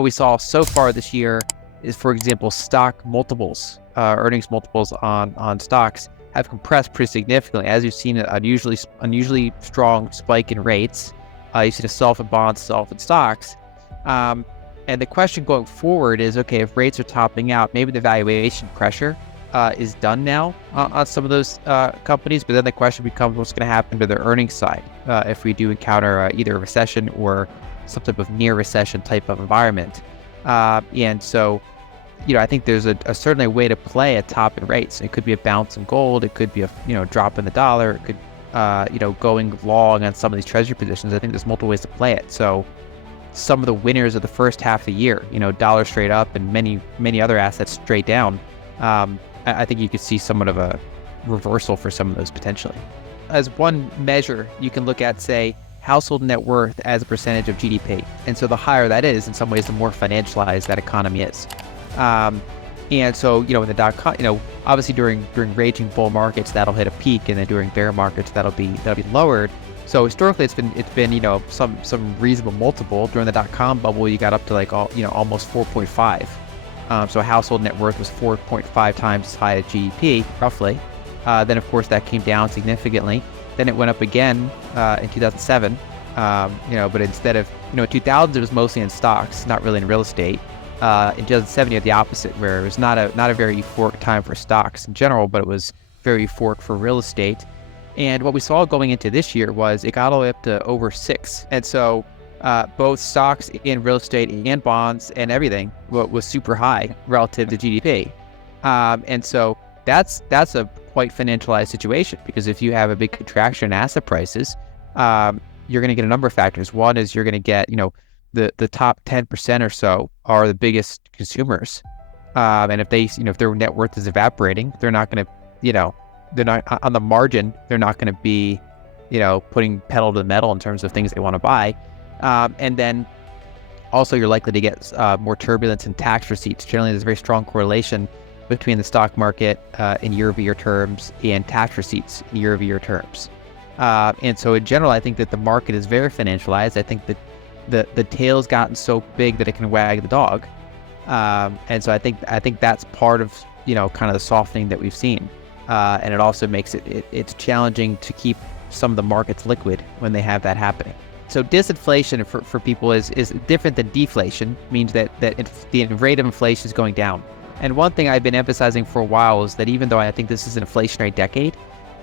what we saw so far this year is, for example, stock multiples, earnings multiples on stocks have compressed pretty significantly, as you've seen an unusually strong spike in rates. You've seen a sell-off in bonds, sell-off in stocks. And the question going forward is, okay, if rates are topping out, maybe the valuation pressure is done now on some of those companies. But then the question becomes, what's going to happen to their earnings side if we do encounter either a recession or some type of near recession type of environment? And so, I think there's certainly a way to play a top in rates. It could be a bounce in gold. It could be a drop in the dollar. It could, going long on some of these treasury positions. I think there's multiple ways to play it. So some of the winners of the first half of the year, dollar straight up and many other assets straight down. I think you could see somewhat of a reversal for some of those potentially. As one measure, you can look at, say, household net worth as a percentage of GDP. And so the higher that is, in some ways, the more financialized that economy is. And so, in the dot-com, obviously during raging bull markets, that'll hit a peak, and then during bear markets, that'll be lowered. So historically, it's been some reasonable multiple. During the dot-com bubble, you got up to almost 4.5. So household net worth was 4.5 times as high as GDP, roughly. Then of course that came down significantly. Then it went up again in 2007. But instead of in 2000s, it was mostly in stocks, not really in real estate. In 2007, you had the opposite, where it was not a very euphoric time for stocks in general, but it was very euphoric for real estate. And what we saw going into this year was it got all the way up to over 6. And so both stocks and real estate and bonds and everything was super high relative to GDP. And so that's a quite financialized situation, because if you have a big contraction in asset prices, you're going to get a number of factors. One is you're going to get, the top 10% or so are the biggest consumers. And if their net worth is evaporating, they're not going to, they're not on the margin. They're not going to be, putting pedal to the metal in terms of things they want to buy. And then also you're likely to get more turbulence in tax receipts. Generally, there's a very strong correlation between the stock market in year-over-year terms and tax receipts in year-over-year terms. And so in general, I think that the market is very financialized. I think that the tail's gotten so big that it can wag the dog. And so I think that's part of, kind of the softening that we've seen. And it also makes it's challenging to keep some of the markets liquid when they have that happening. So disinflation for people is different than deflation. It means that the rate of inflation is going down. And one thing I've been emphasizing for a while is that even though I think this is an inflationary decade,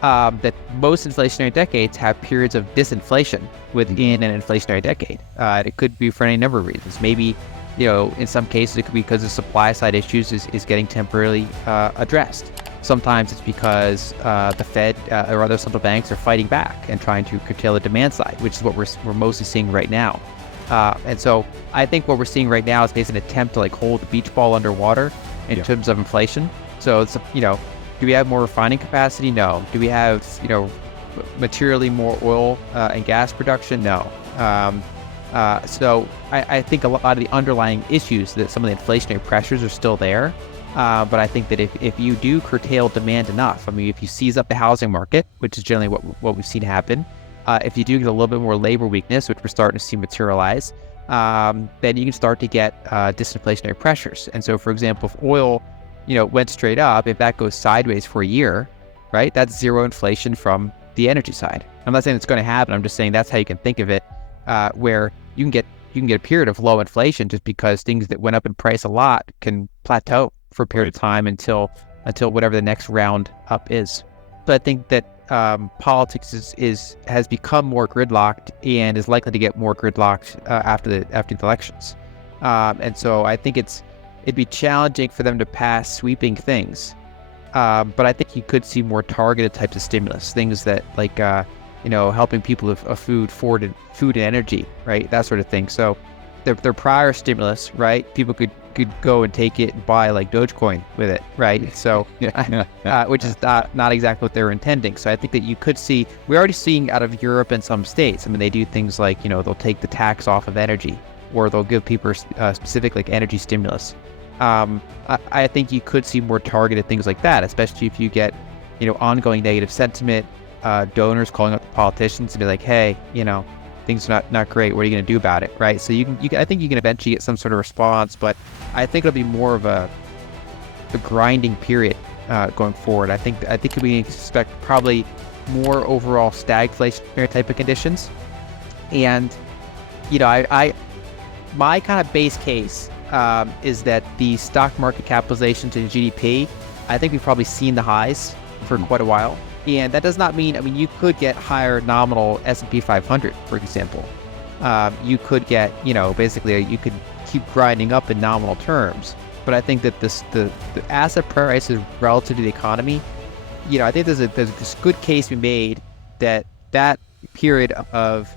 that most inflationary decades have periods of disinflation within an inflationary decade. It could be for any number of reasons. Maybe, in some cases, it could be because the supply side issues is getting temporarily addressed. Sometimes it's because the Fed or other central banks are fighting back and trying to curtail the demand side, which is what we're mostly seeing right now. And so I think what we're seeing right now is basically an attempt to hold the beach ball underwater in terms of inflation. So it's, do we have more refining capacity? No. Do we have, materially more oil and gas production? No. So I think a lot of the underlying issues, that some of the inflationary pressures are still there. But I think that if you do curtail demand enough, if you seize up the housing market, which is generally what we've seen happen, if you do get a little bit more labor weakness, which we're starting to see materialize, then you can start to get disinflationary pressures. And so, for example, if oil, went straight up, if that goes sideways for a year, right, that's zero inflation from the energy side. I'm not saying it's going to happen. I'm just saying that's how you can think of it, where you can get a period of low inflation just because things that went up in price a lot can plateau for a period of time until whatever the next round up is. So I think that politics has become more gridlocked and is likely to get more gridlocked after the elections. And so I think it'd be challenging for them to pass sweeping things. But I think you could see more targeted types of stimulus, things that helping people with food and energy, right? That sort of thing. So their prior stimulus, right? People could go and take it and buy Dogecoin with it, right? So, which is not exactly what they were intending. So I think that you could see, we're already seeing out of Europe and some states, they do things like, they'll take the tax off of energy, or they'll give people specific energy stimulus. I think you could see more targeted things like that, especially if you get, ongoing negative sentiment, donors calling up the politicians to be like, hey, things are not great. What are you going to do about it, right? So I think you can eventually get some sort of response, but I think it'll be more of a grinding period going forward. I think we expect probably more overall stagflationary type of conditions. And my kind of base case is that the stock market capitalization to GDP, I think we've probably seen the highs for quite a while. And that does not mean, you could get higher nominal S&P 500, for example. You could get, basically you could keep grinding up in nominal terms. But I think that the asset prices relative to the economy, I think there's this good case to be made that period of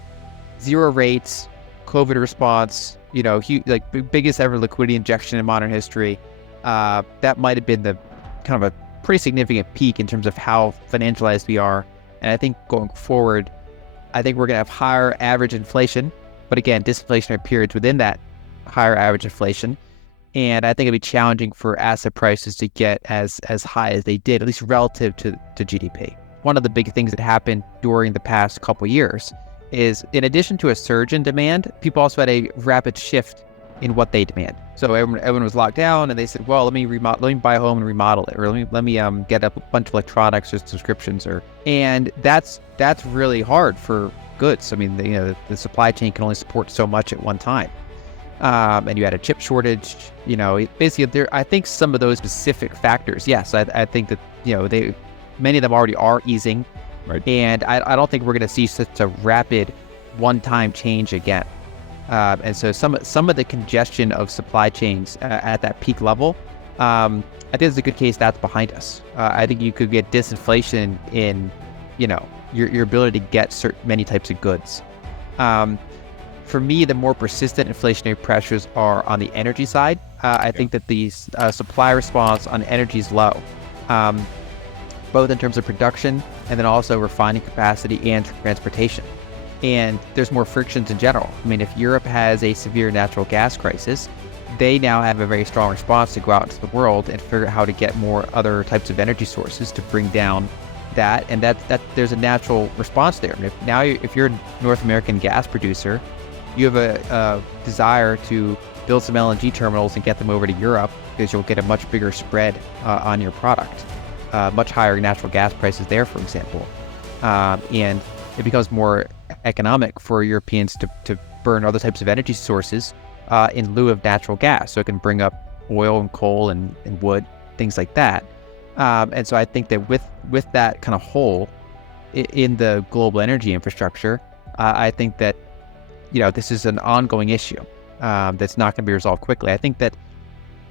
zero rates, COVID response, biggest ever liquidity injection in modern history, that might have been the kind of a pretty significant peak in terms of how financialized we are. And I think going forward, I think we're going to have higher average inflation, but again, disinflationary periods within that higher average inflation. And I think it'd be challenging for asset prices to get as high as they did, at least relative to GDP. One of the big things that happened during the past couple of years is, in addition to a surge in demand, people also had a rapid shift in what they demand. So everyone was locked down, and they said, "Well, let me buy a home and remodel it, or let me get a bunch of electronics or subscriptions." And that's really hard for goods. The supply chain can only support so much at one time. And you had a chip shortage, basically I think some of those specific factors, yes, I think that, many of them already are easing. Right. And I don't think we're going to see such a rapid one-time change again. And so some of the congestion of supply chains at that peak level, I think there's a good case that's behind us. I think you could get disinflation in, your ability to get many types of goods. For me, the more persistent inflationary pressures are on the energy side. I think that the supply response on energy is low, both in terms of production and then also refining capacity and transportation. And there's more frictions in general. If Europe has a severe natural gas crisis, they now have a very strong response to go out into the world and figure out how to get more other types of energy sources to bring down that. And that there's a natural response there. If you're a North American gas producer, you have a desire to build some LNG terminals and get them over to Europe, because you'll get a much bigger spread on your product, much higher natural gas prices there, for example. And it becomes more economic for Europeans to burn other types of energy sources in lieu of natural gas. So it can bring up oil and coal and wood, things like that. And so I think that with that kind of hole in the global energy infrastructure, I think that this is an ongoing issue that's not going to be resolved quickly. I think that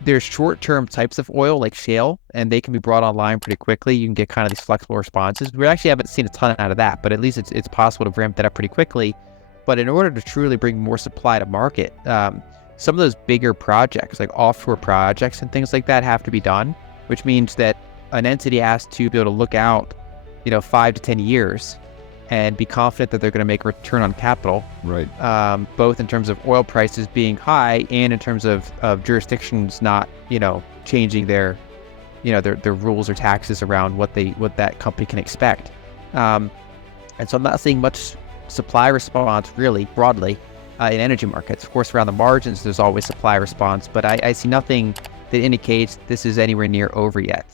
there's short-term types of oil like shale, and they can be brought online pretty quickly. You can get kind of these flexible responses. We actually haven't seen a ton out of that, but at least it's possible to ramp that up pretty quickly. But in order to truly bring more supply to market, some of those bigger projects, like offshore projects and things like that, have to be done, which means that an entity has to be able to look out, 5 to 10 years and be confident that they're going to make a return on capital, right? Both in terms of oil prices being high and in terms of jurisdictions not, changing their rules or taxes around what that company can expect. And so I'm not seeing much supply response really broadly in energy markets. Of course, around the margins, there's always supply response, but I see nothing that indicates this is anywhere near over yet.